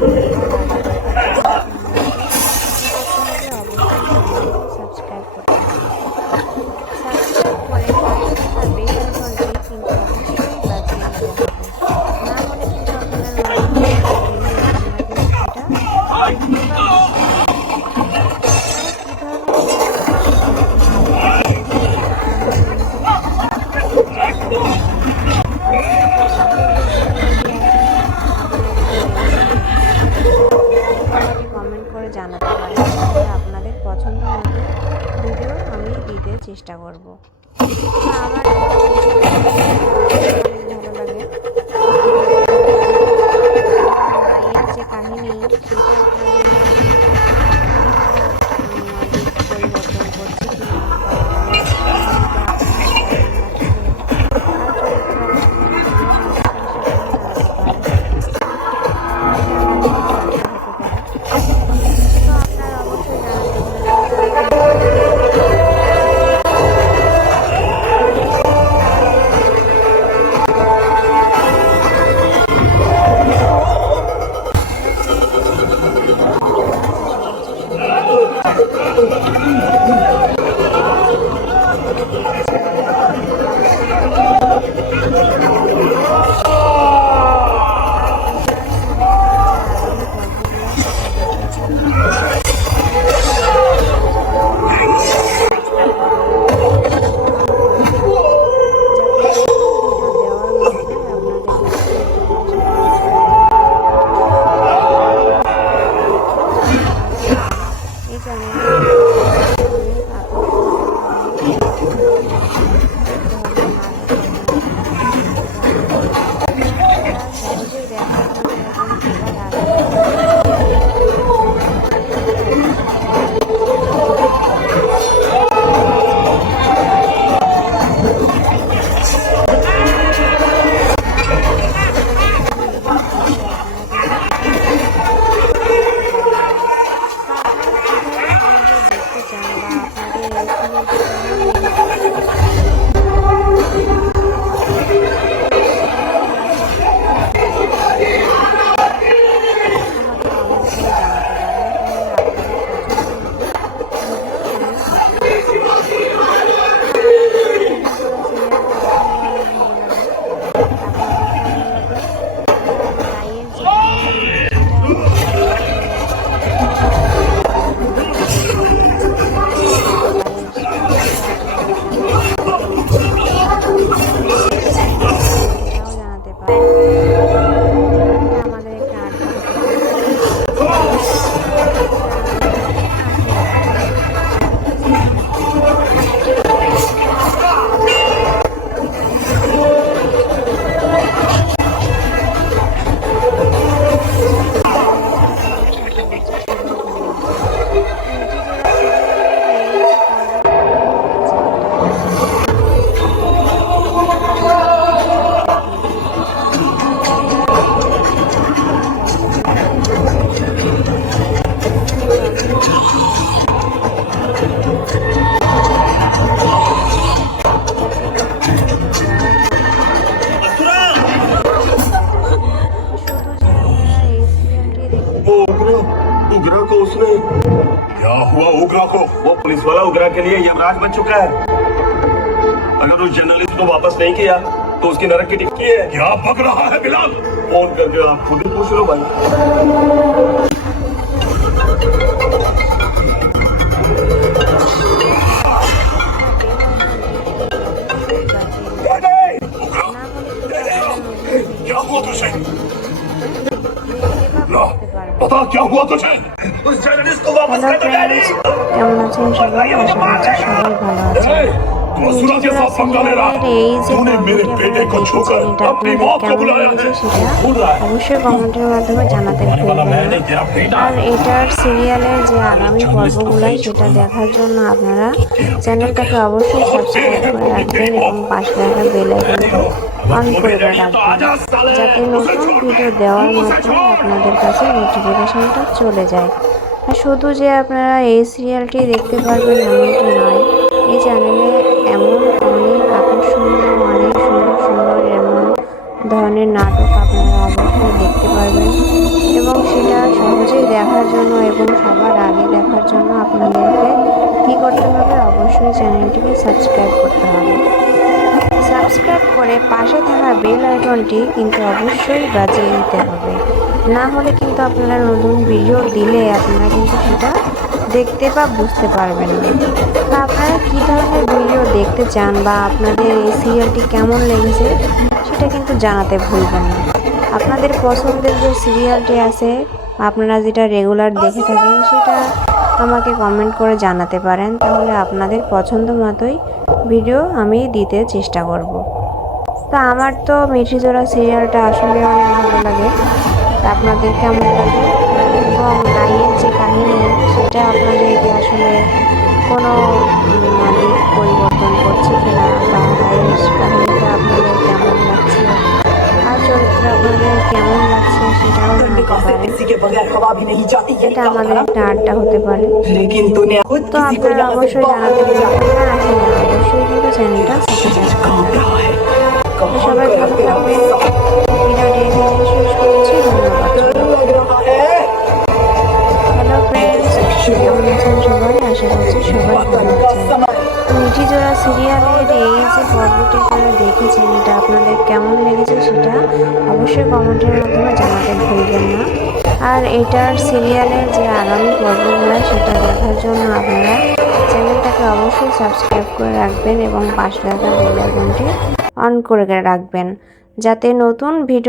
Subscribe করতে হবে। Subscribe করে পাশে থাকা বেল আইকনটি কিন্তু অবশ্যই বাজিয়ে দিতে হবে, না হলে কিন্তু আপনারা কমেন্ট করে জানাতে পারেন। আপনাদের পছন্দ মতো ভিডিও আমি দিতে চেষ্টা করব। আমার ভালো লাগে মায়ের যে কাহিনী সেটা পরিবর্তন করছে কিনা उग्रा को उसने क्या हुआ? उग्रा को वो पुलिस वाला उग्रा के लिए यमराज बन चुका है। अगर उस जर्नलिस्ट को वापस नहीं किया तो उसकी नरक की टिकट है। क्या पक रहा है बिलाल? फोन करके आप खुद ही पूछ लो भाई। क्या हुआ तुझे? पता क्या हुआ तुझे? उस जर्नलिस्ट को वापस कर दो डैडी। কেমন আছেন সবাই? আশা করছি সবাই ভালো আছেন। मसूरा के साथ पंगा ले रहा है। तूने मेरे बेटे को छोकर अपनी मौत को बुलाया है। অবশ্যই কমেন্টের মাধ্যমে জানাতে ভুলবেন না। আর এটার সিরিয়ালের যে আগামী পর্বগুলো সেটা দেখার জন্য আপনারা চ্যানেলটাকে অবশ্যই সাবস্ক্রাইব করে রাখবেন এবং পাশে রাখা বেল আইকনটা অন করে রাখবেন, যাতে নতুন ভিডিও দেওয়ার মাধ্যমে আপনাদের কাছে নোটিফিকেশনটা চলে যায়। আর শুধু যে আপনারা এই সিরিয়ালটি দেখতে পারবেন এমনটি নয়, এই চ্যানেলে এমন অনেক আকর্ষণীয় অনেক সুন্দর সুন্দর এমন ধরনের নাটক আপনারা অবশ্যই দেখতে পারবেন এবং সেটা দেখার জন্য এবং সবার আগে দেখার জন্য আপনাদেরকে কী করতে হবে, অবশ্যই চ্যানেলটিকে সাবস্ক্রাইব করতে হবে। সাবস্ক্রাইব করে পাশে থাকা বেল আইকনটি কিন্তু অবশ্যই বাজিয়ে দিতে হবে, না হলে কিন্তু আপনারা নতুন ভিডিও দিলে আপনারা কিন্তু সেটা দেখতে বা বুঝতে পারবেন না। তা আপনারা কী ধরনের ভিডিও দেখতে চান বা আপনাদের এই সিরিয়ালটি কেমন লেগেছে সেটা কিন্তু জানাতে ভুলবেন না। আপনাদের পছন্দের যে সিরিয়ালটি আছে, আপনারা যেটা রেগুলার দেখে থাকেন, সেটা আমাকে কমেন্ট করে জানাতে পারেন, তাহলে আপনাদের পছন্দ মতোই ভিডিও আমি দিতে চেষ্টা করব। তা আমার তো মিঠিজোড়া সিরিয়ালটা আসলে অনেক ভালো লাগে। তা আপনাদের কেমন লাগে এবং গাইয়ের যে কাহিনী সেটা আপনাদেরকে আসলে কোনো দিক পরিবর্তন করছে কিনা, বা গাইয়ের কাহিনীটা আপনাদের কেমন লাগছে আর চরিত্র আপনাদের কেমন লাগছে সেটাও জানাতে পারেন। এটা আমাদের একটা আড্ডা হতে পারে। তো আপনারা অবশ্যই জানাতে পারবেন না, আসলে অবশ্যই কিন্তু চ্যানেলটা সাবস্ক্রাইব করতে হবে। সবাই ভালো থাকবেন। ভিডিওটি এখানে শেষ করছি। ধন্যবাদ। হ্যালো ফ্রেন্ডস, কেমন আছেন সবাই? আশা করছি সবাই ভালো আছেন। মিঠিজোড়া সিরিয়ালের এই যে পর্বটি আপনারা দেখেছেন, এটা আপনাদের কেমন লেগেছে সেটা অবশ্যই কমেন্টের মাধ্যমে জানাতে ভুলবেন না। আর এটার সিরিয়ালের যে আগামী পর্বগুলো সেটা দেখার জন্য আপনারা চ্যানেলটাকে অবশ্যই সাবস্ক্রাইব করে রাখবেন এবং পাশে থাকা বেল আইকনটি অন করে রাখবেন, যাতে নতুন ভিডিও